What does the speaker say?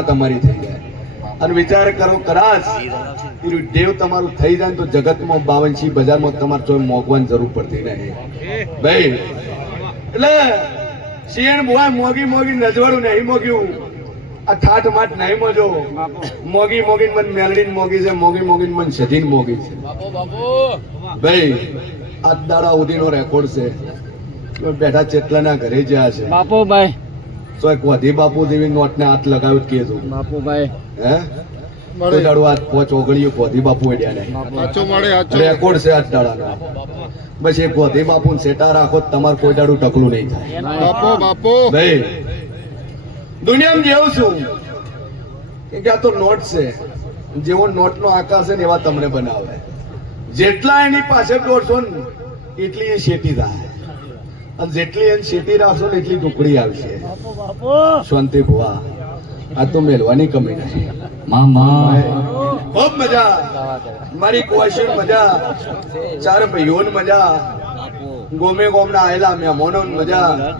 માતા તમારી થઈ જાય અને વિચાર કરો કદાચ દેવ તમારું થઈ જાય તો જગતમાં 52 બજારમાં તમારે કોઈ મોગવાની જરૂર પડતી નહીં ભાઈ. એટલે શિયણ બોય મોગી મોગી નજવાડું નહીં મોગ્યું, આ ઠાઠ માઠ નહીં મોજો. મોગી મોગીને મને મેલડીને મોગી છે, મોગી મોગીને મને સધીને મોગી છે ભાઈ. આ દાડા ઉદીનો રેકોર્ડ છે. બેઠા ચેટલાના ઘરે જ્યાં છે બાપુભાઈ તો એક વધી બાપુ જેવી નોટને હાથ લગાવ્યું કે જો બાપુભાઈ હે કોઈ દાડો આ પોચ ઓગળ્યું વધી બાપુ એડ્યા નહીં. રેકોર્ડ છે આ દાડાનો. બસ એક વધી બાપુ સેટા રાખો તમારે કોઈ દાડું ટકલું નહીં થાય ભાઈ. દુનિયામાં જેવું છું કે આ તો નોટ છે, જેવો નોટનો આકાર છે ને એવા તમને બનાવે. જેટલા એની પાસે દોડશો ને એટલી એ શેતી થાય અને જેટલી એને શેતી રાખશો ને એટલી ટુકડી આવશે. શાંતિ ભુવા આ તો મેલવાની કમી નથી. ખૂબ મજા મારી કોશિશ મજા, ચાર ભાઈઓ મજા, ગોમે ગોમના આયેલા મહેમાનો મજા.